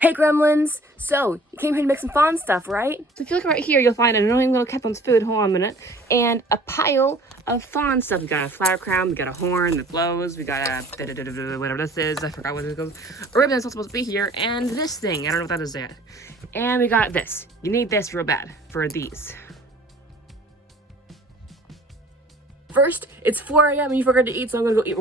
Hey gremlins! So, you came here to make some fawn stuff, right? So if you look right here, you'll find an annoying little cat one's food, hold on a minute, and a pile of fawn stuff. We got a flower crown, we got a horn that blows, we got a whatever this is, I forgot what it goes. A ribbon that's not supposed to be here, and this thing, I don't know what that is yet. And we got this. You need this real bad for these. First, it's 4 a.m. and you forgot to eat, so I'm gonna go eat.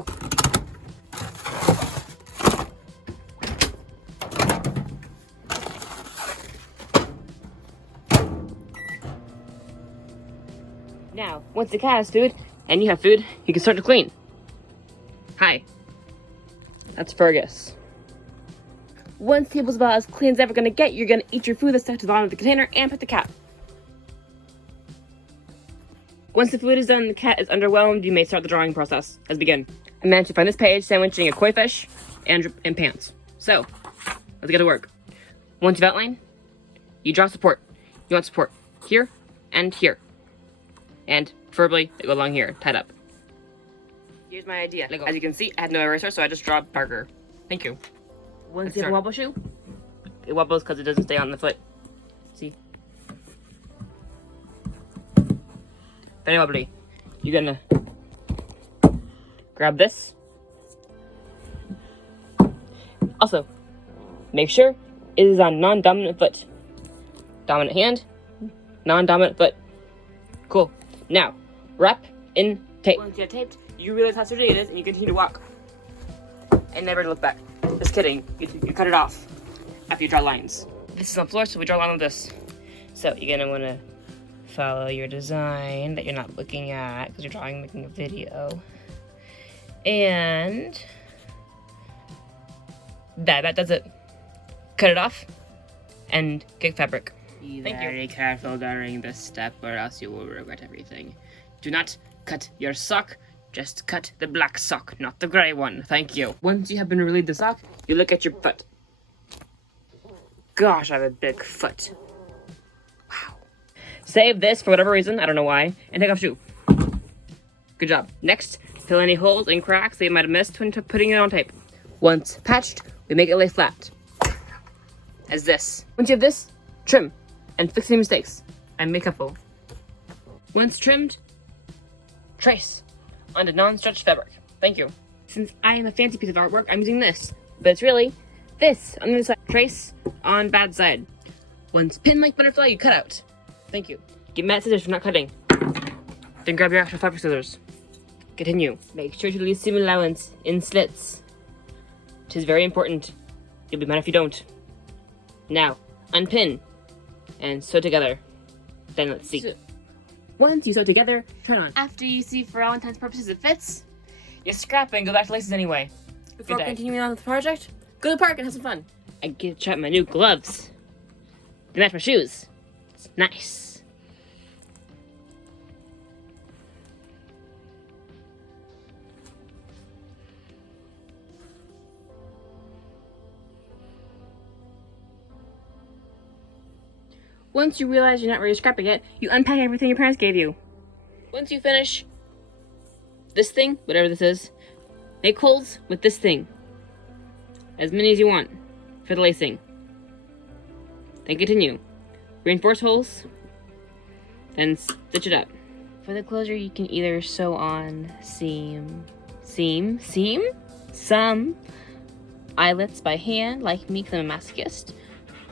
Now, once the cat has food, and you have food, you can start to clean. Hi. That's Fergus. Once the table's about as clean as ever gonna get, you're gonna eat your food that's stuck to the bottom of the container and pet the cat. Once the food is done and the cat is underwhelmed, you may start the drawing process. Let's begin. I managed to find this page sandwiching a koi fish and pants. So, let's get to work. Once you've outlined, you draw support. You want support here and here. And preferably, they go along here, tied up. Here's my idea. As you can see, I had no eraser, so I just draw Parker. Thank you. Once you have a wobble shoe, it wobbles because it doesn't stay on the foot. See? Very wobbly. You're gonna grab this. Also, make sure it is on non-dominant foot. Dominant hand, non-dominant foot. Cool. Now, wrap in tape. Once you have taped, you realize how sturdy it is and you continue to walk. And never look back. Just kidding. You cut it off after you draw lines. This is on the floor, so we draw a line on this. So you're gonna wanna follow your design that you're not looking at because you're making a video. And that does it. Cut it off and get fabric. Be very careful during this step or else you will regret everything. Do not cut your sock, just cut the black sock, not the gray one. Thank you. Once you have been relieved the sock, you look at your foot. Gosh, I have a big foot. Wow. Save this for whatever reason, I don't know why, and take off shoe. Good job. Next, fill any holes and cracks that you might have missed when putting it on tape. Once patched, we make it lay flat. As this. Once you have this, trim and fix any mistakes and make a full. Once trimmed, trace onto non-stretched fabric. Thank you. Since I am a fancy piece of artwork, I'm using this, but it's really this on the other side. Trace on bad side. Once pin like butterfly, you cut out. Thank you. Get mad scissors for not cutting. Then grab your actual fabric scissors. Continue. Make sure to leave some allowance in slits. 'Tis very important. You'll be mad if you don't. Now, unpin and sew together. Then let's see. Once you sew together, turn on. After you see for all intents and purposes it fits, you scrap it and go back to laces anyway. before continuing on with the project, go to the park and have some fun. I get to try my new gloves. They match my shoes. It's nice. Once you realize you're not really scrapping it, you unpack everything your parents gave you. Once you finish this thing, whatever this is, make holes with this thing. As many as you want for the lacing. Then continue. Reinforce holes, then stitch it up. For the closure, you can either sew on some eyelets by hand, like me, because I'm a masochist.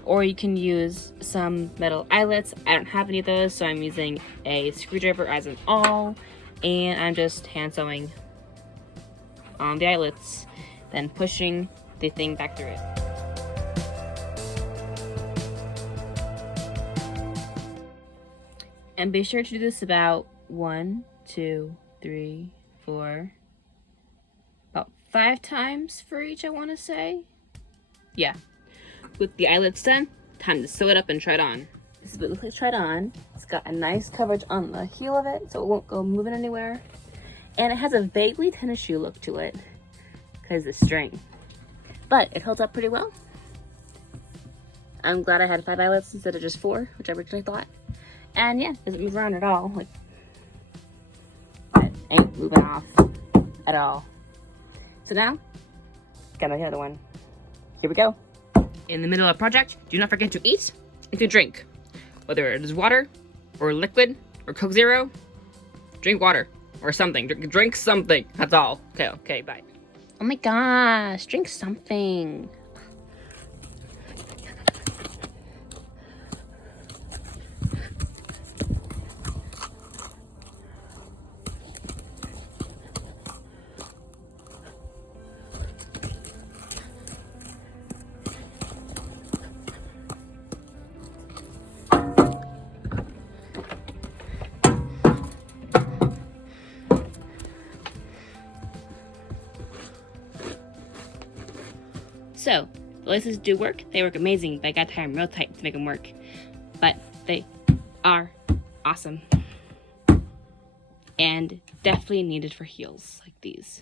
Or you can use some metal eyelets. I don't have any of those, so I'm using a screwdriver as an awl, and I'm just hand sewing on the eyelets, then pushing the thing back through it. And be sure to do this about 1, 2, 3, 4, about 5 times for each, I want to say. Yeah. With the eyelets done, time to sew it up and try it on. This is what it looks like tried on. It's got a nice coverage on the heel of it, so it won't go moving anywhere. And it has a vaguely tennis shoe look to it, because the string. But it holds up pretty well. I'm glad I had 5 eyelets instead of just 4, which I originally thought. And yeah, it doesn't move around at all. Like, it ain't moving off at all. So now, got my other one. Here we go. In the middle of a project, do not forget to eat and to drink. Whether it is water, or liquid, or Coke Zero, drink water, or something. Drink something, that's all. Okay, bye. Oh my gosh, drink something. So, the laces do work. They work amazing, but I gotta tie them real tight to make them work. But they are awesome. And definitely needed for heels like these.